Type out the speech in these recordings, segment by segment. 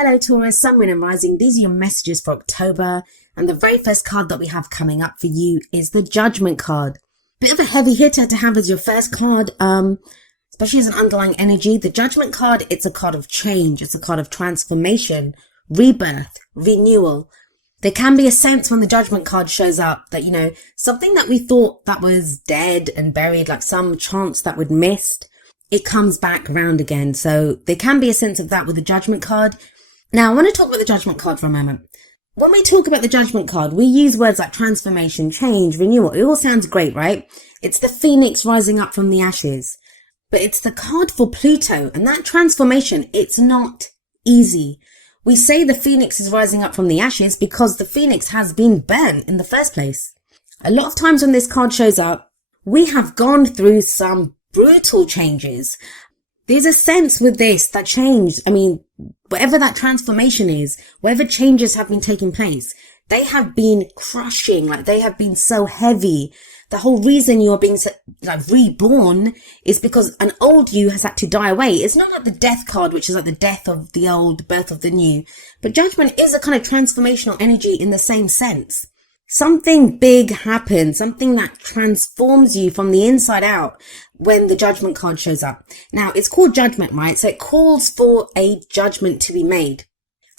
Hello Taurus, Sun, Moon and Rising. These are your messages for October. And the very first card that we have coming up for you is the Judgment card. Bit of a heavy hitter to have as your first card, especially as an underlying energy. The Judgment card, it's a card of change. It's a card of transformation, rebirth, renewal. There can be a sense when the Judgment card shows up that, something that we thought that was dead and buried, like some chance that we'd missed, it comes back around again. So there can be a sense of that with the Judgment card. Now, I want to talk about the Judgment card for a moment. When we talk about the Judgment card, we use words like transformation, change, renewal. It all sounds great, right? It's the phoenix rising up from the ashes. But it's the card for Pluto, and that transformation, it's not easy. We say the phoenix is rising up from the ashes because the phoenix has been burnt in the first place. A lot of times when this card shows up, we have gone through some brutal changes. There's a sense with this that change, whatever that transformation is, whatever changes have been taking place, they have been crushing, they have been so heavy. The whole reason you are being reborn is because an old you has had to die away. It's not like the death card, which is like the death of the old, birth of the new. But Judgment is a kind of transformational energy in the same sense. Something big happens, something that transforms you from the inside out when the Judgment card shows up. Now, it's called Judgment, right? So it calls for a judgment to be made.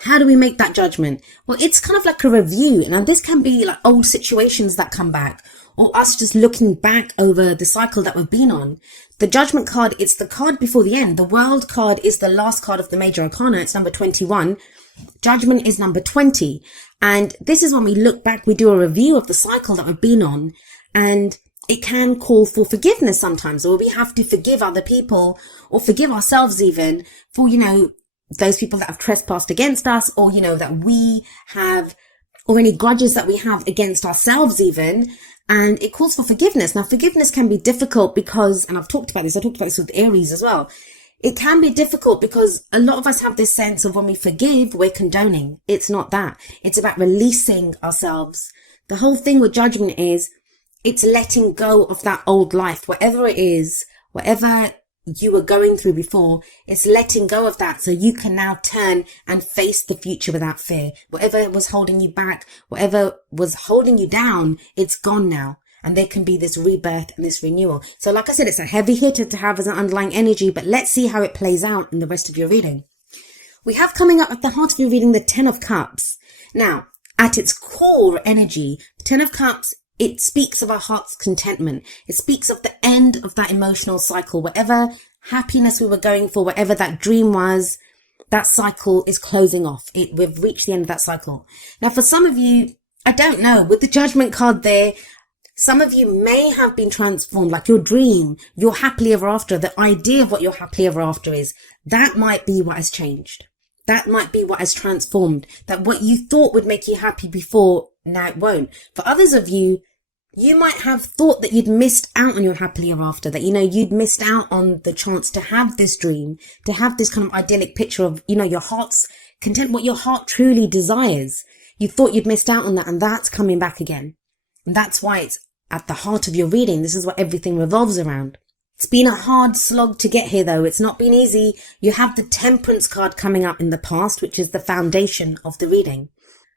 How do we make that judgment? Well, it's kind of like a review. Now, this can be like old situations that come back, or us just looking back over the cycle that we've been on. The Judgment card, it's the card before the end. The World card is the last card of the Major Arcana. It's number 21. Judgment is number 20. And this is when we look back, we do a review of the cycle that we've been on. And it can call for forgiveness sometimes, or we have to forgive other people or forgive ourselves even for, those people that have trespassed against us, or, that we have, or any grudges that we have against ourselves even. And it calls for forgiveness. Now, forgiveness can be difficult because, and I talked about this with Aries as well. It can be difficult because a lot of us have this sense of when we forgive, we're condoning. It's not that. It's about releasing ourselves. The whole thing with Judgment is it's letting go of that old life, whatever it is, whatever you were going through before, it's letting go of that so you can now turn and face the future without fear. Whatever was holding you back, whatever was holding you down, it's gone now. And there can be this rebirth and this renewal. So like I said, it's a heavy hitter to have as an underlying energy, but let's see how it plays out in the rest of your reading. We have coming up at the heart of your reading the Ten of Cups. Now, at its core energy, the Ten of Cups, it speaks of our heart's contentment. It speaks of the end of that emotional cycle. Whatever happiness we were going for, whatever that dream was, that cycle is closing off. We've reached the end of that cycle. Now, for some of you, I don't know, with the Judgment card there, some of you may have been transformed, like your dream, your happily ever after, the idea of what your happily ever after is. That might be what has changed. That might be what has transformed. That what you thought would make you happy before, now it won't. For others of you, you might have thought that you'd missed out on your happily ever after, that, you'd missed out on the chance to have this dream, to have this kind of idyllic picture of, your heart's content, what your heart truly desires. You thought you'd missed out on that, and that's coming back again. And that's why it's at the heart of your reading. This is what everything revolves around. It's been a hard slog to get here, though. It's not been easy. You have the Temperance card coming up in the past, which is the foundation of the reading.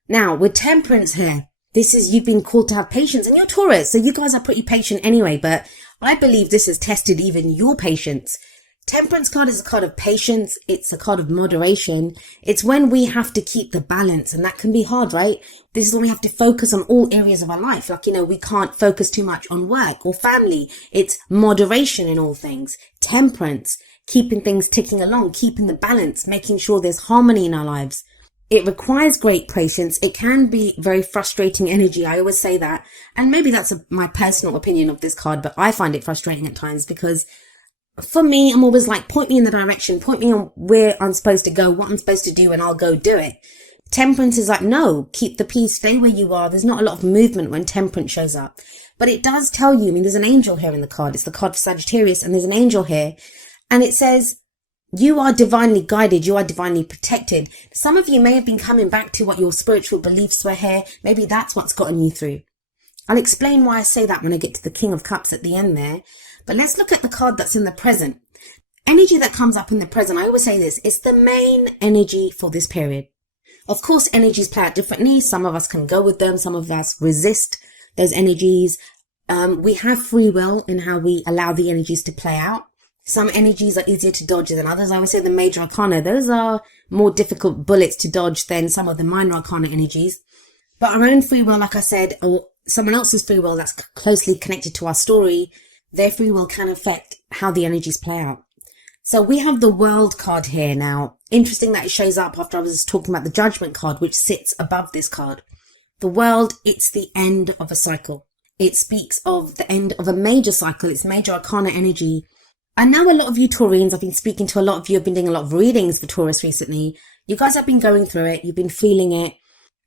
Now, with Temperance here, this is, you've been called to have patience, and you're Taurus, so you guys are pretty patient anyway, but I believe this has tested even your patience. Temperance card is a card of patience. It's a card of moderation. It's when we have to keep the balance, and that can be hard, right? This is when we have to focus on all areas of our life. We can't focus too much on work or family. It's moderation in all things. Temperance, keeping things ticking along, keeping the balance, making sure there's harmony in our lives. It requires great patience. It can be very frustrating energy. I always say that. And maybe that's my personal opinion of this card, but I find it frustrating at times because for me, I'm always like, point me in the direction, point me on where I'm supposed to go, what I'm supposed to do, and I'll go do it. Temperance is like, no, keep the peace, stay where you are. There's not a lot of movement when Temperance shows up. But it does tell you, there's an angel here in the card. It's the card for Sagittarius, and there's an angel here. And it says, you are divinely guided. You are divinely protected. Some of you may have been coming back to what your spiritual beliefs were here. Maybe that's what's gotten you through. I'll explain why I say that when I get to the King of Cups at the end there. But let's look at the card that's in the present. Energy that comes up in the present, I always say this, it's the main energy for this period. Of course, energies play out differently. Some of us can go with them. Some of us resist those energies. We have free will in how we allow the energies to play out. Some energies are easier to dodge than others. I would say the major arcana, those are more difficult bullets to dodge than some of the minor arcana energies. But our own free will, like I said, or someone else's free will that's closely connected to our story, their free will can affect how the energies play out. So we have the World card here now. Interesting that it shows up after I was talking about the Judgment card, which sits above this card. The World, it's the end of a cycle. It speaks of the end of a major cycle. It's major arcana energy. I know a lot of you Taurians, I've been speaking to a lot of you, I've been doing a lot of readings for Taurus recently. You guys have been going through it. You've been feeling it.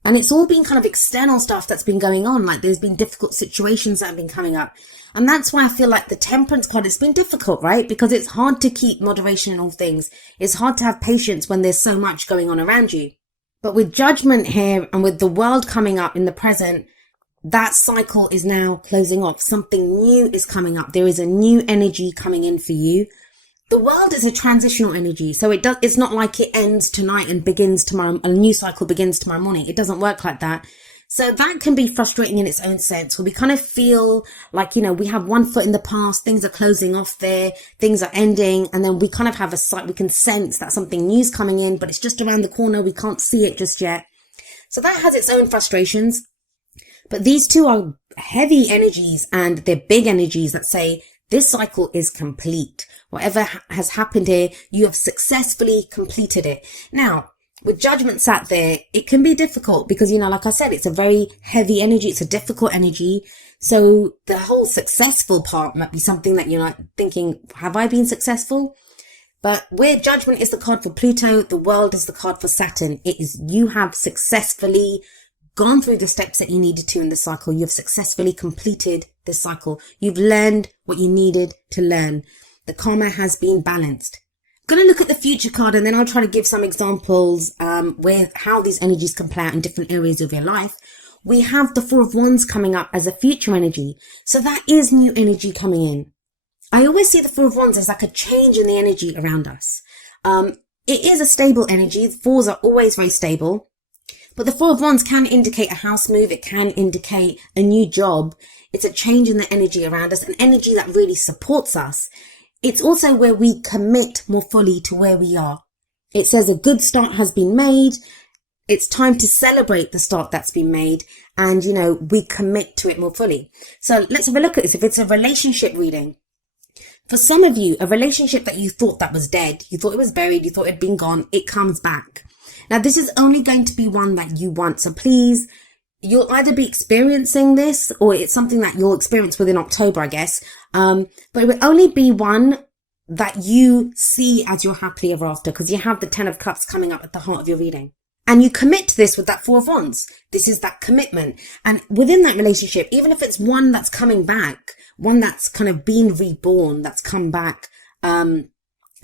And it's all been kind of external stuff that's been going on. Like there's been difficult situations that have been coming up. And that's why I feel like the Temperance card, it's been difficult, right? Because it's hard to keep moderation in all things. It's hard to have patience when there's so much going on around you. But with Judgment here and with the World coming up in the present, that cycle is now closing off. Something new is coming up. There is a new energy coming in for you. The World is a transitional energy. So it's not like it ends tonight and begins tomorrow. A new cycle begins tomorrow morning. It doesn't work like that. So that can be frustrating in its own sense, where we kind of feel like, we have one foot in the past, things are closing off there, things are ending, and then we kind of have we can sense that something new's coming in, but it's just around the corner. We can't see it just yet. So that has its own frustrations. But these two are heavy energies and they're big energies that say this cycle is complete. Whatever has happened here, you have successfully completed it. Now, with Judgment sat there, it can be difficult because, like I said, it's a very heavy energy. It's a difficult energy. So the whole successful part might be something that you're like thinking, have I been successful? But where Judgment is the card for Pluto, the World is the card for Saturn. It is, you have successfully gone through the steps that you needed to in the cycle. You've successfully completed the cycle. You've learned what you needed to learn. The karma has been balanced. I'm going to look at the Future card and then I'll try to give some examples with how these energies can play out in different areas of your life. We have the Four of Wands coming up as a future energy. So that is new energy coming in. I always see the Four of Wands as like a change in the energy around us. It is a stable energy. The fours are always very stable. But the Four of Wands can indicate a house move. It can indicate a new job. It's a change in the energy around us, an energy that really supports us. It's also where we commit more fully to where we are. It says a good start has been made. It's time to celebrate the start that's been made. And, we commit to it more fully. So let's have a look at this. If it's a relationship reading, for some of you, a relationship that you thought that was dead, you thought it was buried, you thought it had been gone, it comes back. Now, this is only going to be one that you want. So please, you'll either be experiencing this or it's something that you'll experience within October, I guess. But it will only be one that you see as your happily ever after because you have the 10 of Cups coming up at the heart of your reading. And you commit to this with that Four of Wands. This is that commitment. And within that relationship, even if it's one that's coming back, one that's kind of been reborn, that's come back,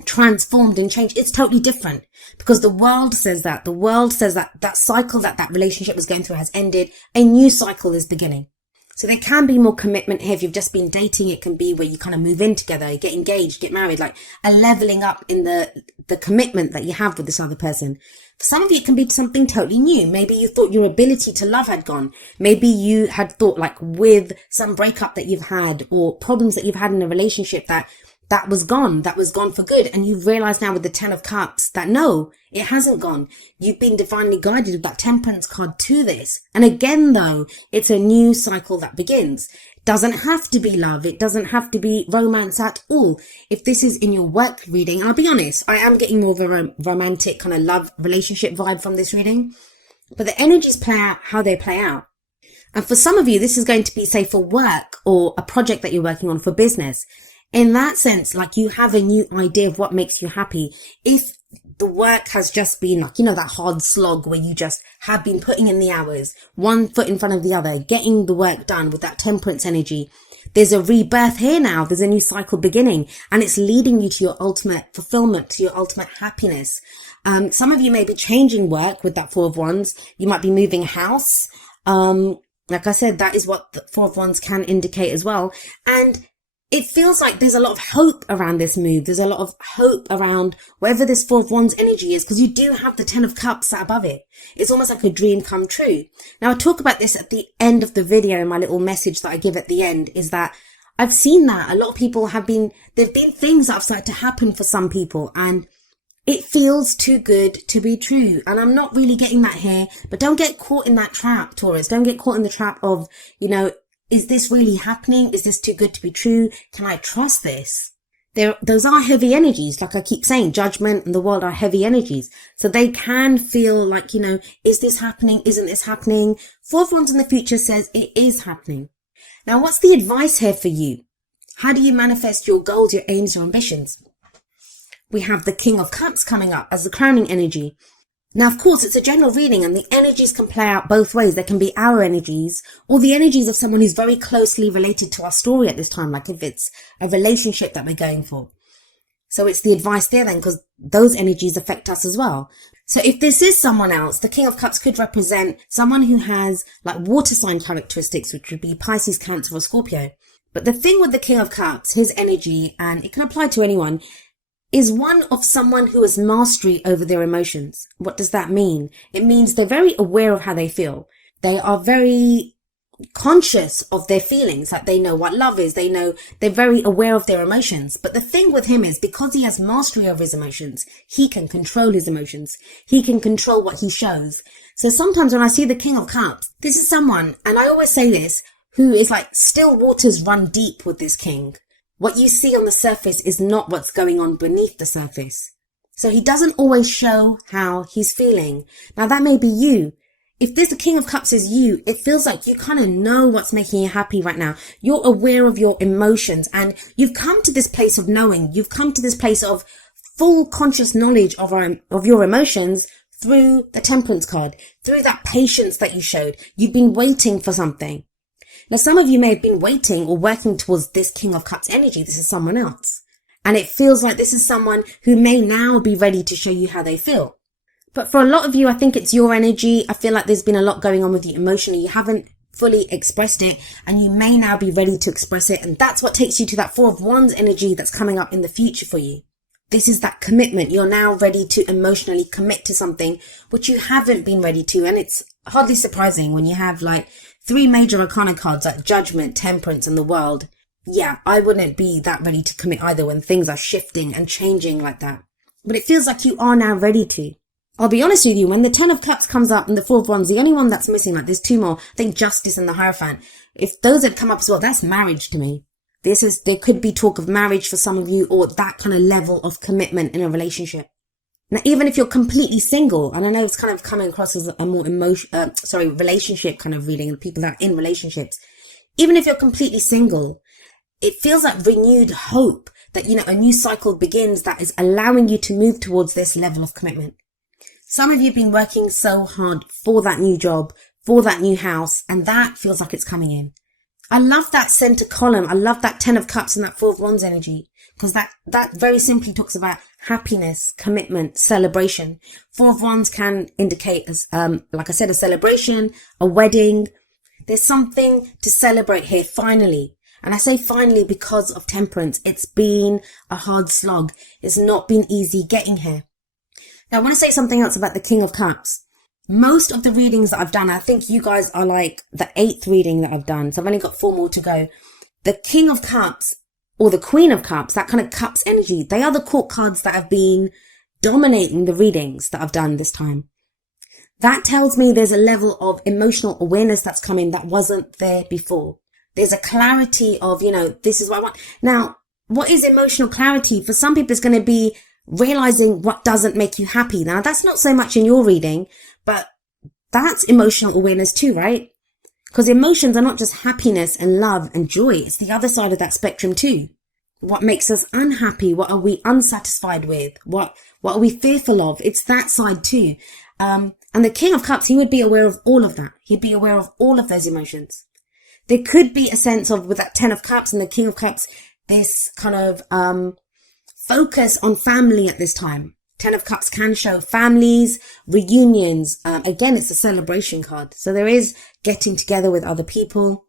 transformed and changed, it's totally different because the World says that. The World says that that cycle that relationship was going through has ended. A new cycle is beginning. So there can be more commitment here. If you've just been dating, it can be where you kind of move in together, get engaged, get married, like a leveling up in the commitment that you have with this other person. For some of you, it can be something totally new. Maybe you thought your ability to love had gone. Maybe you had thought like with some breakup that you've had or problems that you've had in a relationship that was gone for good. And you've realized now with the 10 of Cups that no, it hasn't gone. You've been divinely guided with that Temperance card to this. And again, though, it's a new cycle that begins. It doesn't have to be love. It doesn't have to be romance at all. If this is in your work reading, and I'll be honest, I am getting more of a romantic kind of love relationship vibe from this reading, but the energies play out how they play out. And for some of you, this is going to be, say, for work or a project that you're working on for business. In that sense, like you have a new idea of what makes you happy. If the work has just been like, that hard slog where you just have been putting in the hours, one foot in front of the other, getting the work done with that Temperance energy. There's a rebirth here now. There's a new cycle beginning and it's leading you to your ultimate fulfillment, to your ultimate happiness. Some of you may be changing work with that Four of Wands. You might be moving house. Like I said, that is what the Four of Wands can indicate as well. And it feels like there's a lot of hope around this move. There's a lot of hope around wherever this Four of Wands energy is, because you do have the Ten of Cups sat above it. It's almost like a dream come true. Now, I talk about this at the end of the video. My little message that I give at the end is that I've seen that a lot of people there've been things that have started to happen for some people, and it feels too good to be true. And I'm not really getting that here, but don't get caught in that trap, Taurus. Don't get caught in the trap of, is this really happening? Is this too good to be true? Can I trust this? Those are heavy energies. Like I keep saying, judgment and the world are heavy energies. So they can feel like, is this happening? Isn't this happening? Four of Wands in the future says it is happening. Now, what's the advice here for you? How do you manifest your goals, your aims, your ambitions? We have the King of Cups coming up as the crowning energy. Now, of course, it's a general reading and the energies can play out both ways. There can be our energies or the energies of someone who's very closely related to our story at this time, like if it's a relationship that we're going for. So it's the advice there then, because those energies affect us as well. So if this is someone else, the King of Cups could represent someone who has like water sign characteristics, which would be Pisces, Cancer, or Scorpio. But the thing with the King of Cups, his energy, and it can apply to anyone, is one of someone who has mastery over their emotions. What does that mean? It means they're very aware of how they feel. They are very conscious of their feelings, like they know what love is. They're very aware of their emotions. But the thing with him is because he has mastery over his emotions, he can control his emotions. He can control what he shows. So sometimes when I see the King of Cups, this is someone, and I always say this, who is like still waters run deep with this king. What you see on the surface is not what's going on beneath the surface. So he doesn't always show how he's feeling. Now that may be you. If this the King of Cups is you, it feels like you kind of know what's making you happy right now. You're aware of your emotions and you've come to this place of knowing. You've come to this place of full conscious knowledge of your emotions through the Temperance card, through that patience that you showed. You've been waiting for something. Now, some of you may have been waiting or working towards this King of Cups energy. This is someone else. And it feels like this is someone who may now be ready to show you how they feel. But for a lot of you, I think it's your energy. I feel like there's been a lot going on with you emotionally. You haven't fully expressed it and you may now be ready to express it. And that's what takes you to that Four of Wands energy that's coming up in the future for you. This is that commitment. You're now ready to emotionally commit to something which you haven't been ready to. And it's hardly surprising when you have like 3 major arcana cards like Judgment, Temperance, and the World. Yeah, I wouldn't be that ready to commit either when things are shifting and changing like that. But it feels like you are now ready to. I'll be honest with you, when the Ten of Cups comes up and the Four of Wands, the only one that's missing, like there's 2 more, I think Justice and the Hierophant. If those had come up as well, that's marriage to me. There could be talk of marriage for some of you or that kind of level of commitment in a relationship. Now, even if you're completely single, and I know it's kind of coming across as a more relationship kind of reading, people that are in relationships. Even if you're completely single, it feels like renewed hope that, a new cycle begins that is allowing you to move towards this level of commitment. Some of you have been working so hard for that new job, for that new house, and that feels like it's coming in. I love that center column. I love that 10 of Cups and that 4 of Wands energy, because that very simply talks about happiness, commitment, celebration. 4 of Wands can indicate, as like I said, a celebration, a wedding. There's something to celebrate here, finally. And I say finally because of Temperance. It's been a hard slog. It's not been easy getting here. Now, I want to say something else about the King of Cups. Most of the readings that I've done, I think you guys are like the 8th reading that I've done. So I've only got 4 more to go. The King of Cups or the Queen of Cups, that kind of Cups energy, they are the court cards that have been dominating the readings that I've done this time. That tells me there's a level of emotional awareness that's coming that wasn't there before. There's a clarity of, this is what I want. Now, what is emotional clarity? For some people, it's going to be realizing what doesn't make you happy. Now, that's not so much in your reading, but that's emotional awareness too, right? Because emotions are not just happiness and love and joy. It's the other side of that spectrum too. What makes us unhappy? What are we unsatisfied with? What are we fearful of? It's that side too. And the King of Cups, he would be aware of all of that. He'd be aware of all of those emotions. There could be a sense of, with that 10 of Cups and the King of Cups, this kind of focus on family at this time. 10 of Cups can show families, reunions. Again, it's a celebration card. So there is getting together with other people.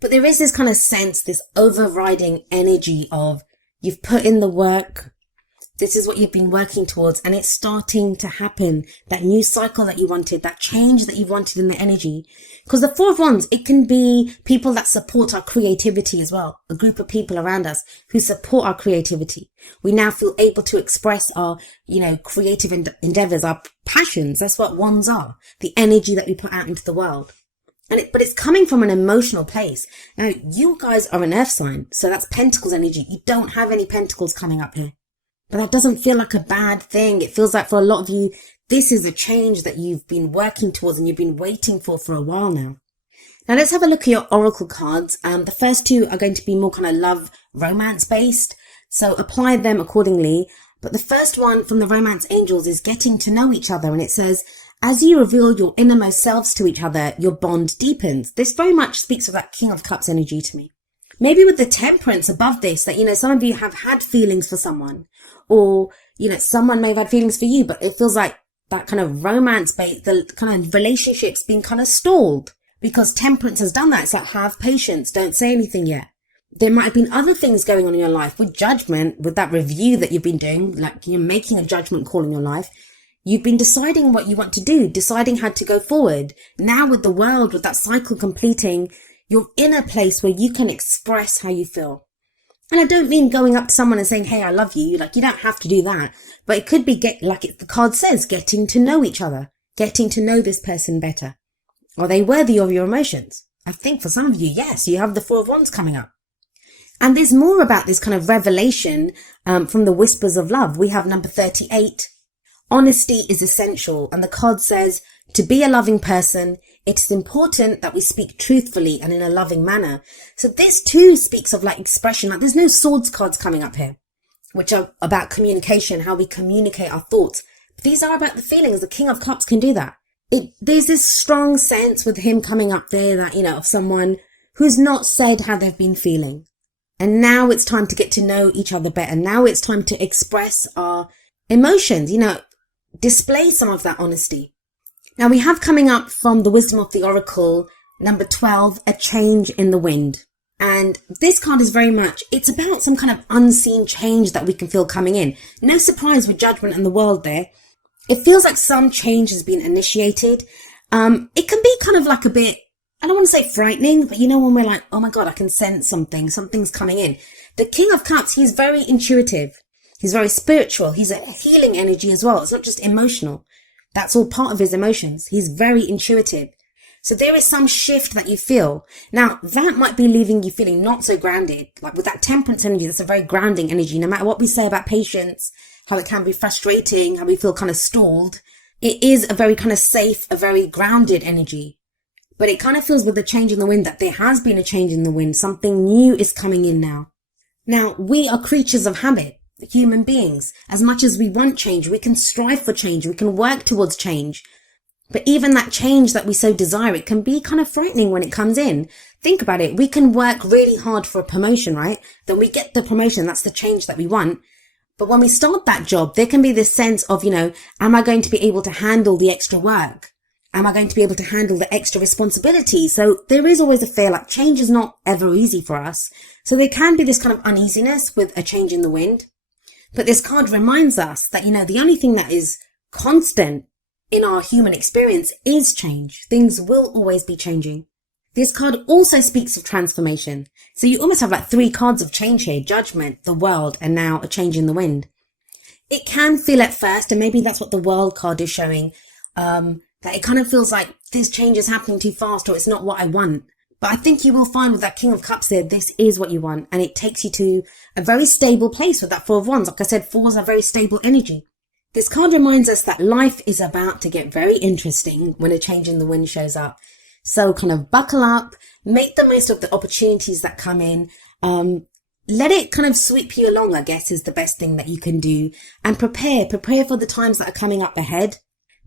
But there is this kind of sense, this overriding energy of you've put in the work. This is what you've been working towards, and it's starting to happen. That new cycle that you wanted, that change that you've wanted in the energy. Because the Four of Wands, it can be people that support our creativity as well. A group of people around us who support our creativity. We now feel able to express our, creative endeavors, our passions. That's what wands are. The energy that we put out into the world. But it's coming from an emotional place. Now, you guys are an earth sign, so that's Pentacles energy. You don't have any Pentacles coming up here. But that doesn't feel like a bad thing. It feels like for a lot of you, this is a change that you've been working towards and you've been waiting for a while now. Now let's have a look at your oracle cards. The first two are going to be more kind of love, romance based. So apply them accordingly. But the first one from the romance angels is getting to know each other. And it says, as you reveal your innermost selves to each other, your bond deepens. This very much speaks of that King of Cups energy to me. Maybe with the Temperance above this, that, some of you have had feelings for someone. Or, someone may have had feelings for you, but it feels like that kind of romance-based, the kind of relationship's been kind of stalled. Because Temperance has done that. It's like, have patience, don't say anything yet. There might have been other things going on in your life with Judgment, with that review that you've been doing, like you're making a judgment call in your life. You've been deciding what you want to do, deciding how to go forward. Now with the World, with that cycle completing, you're in a place where you can express how you feel. And I don't mean going up to someone and saying, hey, I love you. Like, you don't have to do that. But it could be, the card says, getting to know each other, getting to know this person better. Are they worthy of your emotions? I think for some of you, yes, you have the Four of Wands coming up. And there's more about this kind of revelation from the Whispers of Love. We have number 38. Honesty is essential. And the card says, to be a loving person, it is important that we speak truthfully and in a loving manner. So this too speaks of expression. There's no swords cards coming up here, which are about communication, how we communicate our thoughts. But these are about the feelings. The King of Cups can do that. There's this strong sense with him coming up there that, of someone who's not said how they've been feeling. And now it's time to get to know each other better. Now it's time to express our emotions, display some of that honesty. Now we have coming up from the Wisdom of the Oracle, number 12, a change in the wind. And this card is very much, it's about some kind of unseen change that we can feel coming in. No surprise with Judgment and the World there. It feels like some change has been initiated. It can be kind of like a bit, I don't want to say frightening, but when we're like, oh my God, I can sense something's coming in. The King of Cups, he's very intuitive. He's very spiritual. He's a healing energy as well. It's not just emotional. That's all part of his emotions. He's very intuitive. So there is some shift that you feel. Now, that might be leaving you feeling not so grounded. Like with that Temperance energy, that's a very grounding energy. No matter what we say about patience, how it can be frustrating, how we feel kind of stalled, it is a very kind of safe, a very grounded energy. But it kind of feels with the change in the wind that there has been a change in the wind. Something new is coming in now. Now, we are creatures of habit. Human beings. As much as we want change, we can strive for change, we can work towards change. But even that change that we so desire, it can be kind of frightening when it comes in. Think about it. We can work really hard for a promotion, right? Then we get the promotion. That's the change that we want. But when we start that job, there can be this sense of, am I going to be able to handle the extra work? Am I going to be able to handle the extra responsibility? So there is always a fear, like change is not ever easy for us. So there can be this kind of uneasiness with a change in the wind. But this card reminds us that, the only thing that is constant in our human experience is change. Things will always be changing. This card also speaks of transformation. So you almost have 3 cards of change here: Judgment, the World, and now a change in the wind. It can feel at first, and maybe that's what the World card is showing, that it kind of feels like this change is happening too fast, or it's not what I want. But I think you will find with that King of Cups there, this is what you want. And it takes you to a very stable place with that Four of Wands. Like I said, fours are very stable energy. This card reminds us that life is about to get very interesting when a change in the wind shows up. So kind of buckle up, make the most of the opportunities that come in. Let it kind of sweep you along, I guess, is the best thing that you can do. And prepare for the times that are coming up ahead.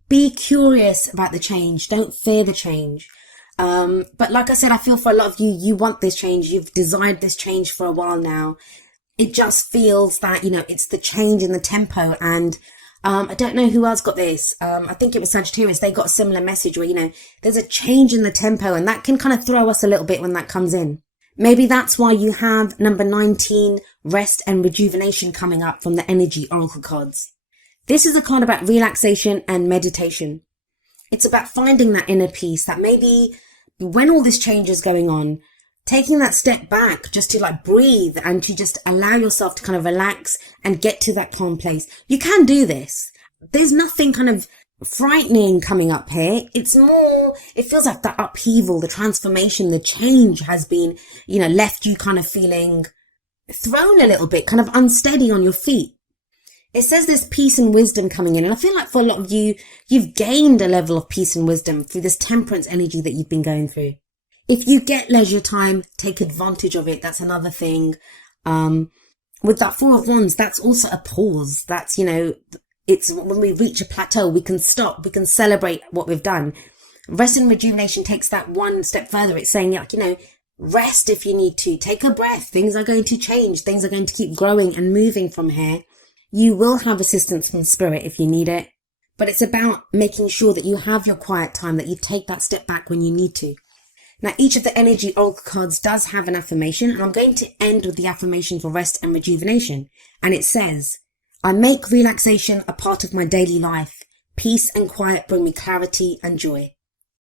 Be curious about the change. Don't fear the change. But like I said, I feel for a lot of you, you want this change. You've desired this change for a while now. It just feels that, it's the change in the tempo, and I don't know who else got this. I think it was Sagittarius. They got a similar message where, there's a change in the tempo, and that can kind of throw us a little bit when that comes in. Maybe that's why you have number 19, rest and rejuvenation, coming up from the energy oracle cards. This is a card about relaxation and meditation. It's about finding that inner peace, that maybe when all this change is going on, taking that step back just to breathe and to just allow yourself to kind of relax and get to that calm place. You can do this. There's nothing kind of frightening coming up here. It's more, it feels like that upheaval, the transformation, the change has been, left you kind of feeling thrown a little bit, kind of unsteady on your feet. It says there's peace and wisdom coming in. And I feel like for a lot of you, you've gained a level of peace and wisdom through this temperance energy that you've been going through. If you get leisure time, take advantage of it. That's another thing. With that Four of Wands, that's also a pause. That's, it's when we reach a plateau, we can stop, we can celebrate what we've done. Rest and rejuvenation takes that one step further. It's saying, rest if you need to. Take a breath. Things are going to change. Things are going to keep growing and moving from here. You will have assistance from spirit if you need it. But it's about making sure that you have your quiet time, that you take that step back when you need to. Now, each of the energy oracle cards does have an affirmation, and I'm going to end with the affirmation for rest and rejuvenation. And it says, I make relaxation a part of my daily life. Peace and quiet bring me clarity and joy.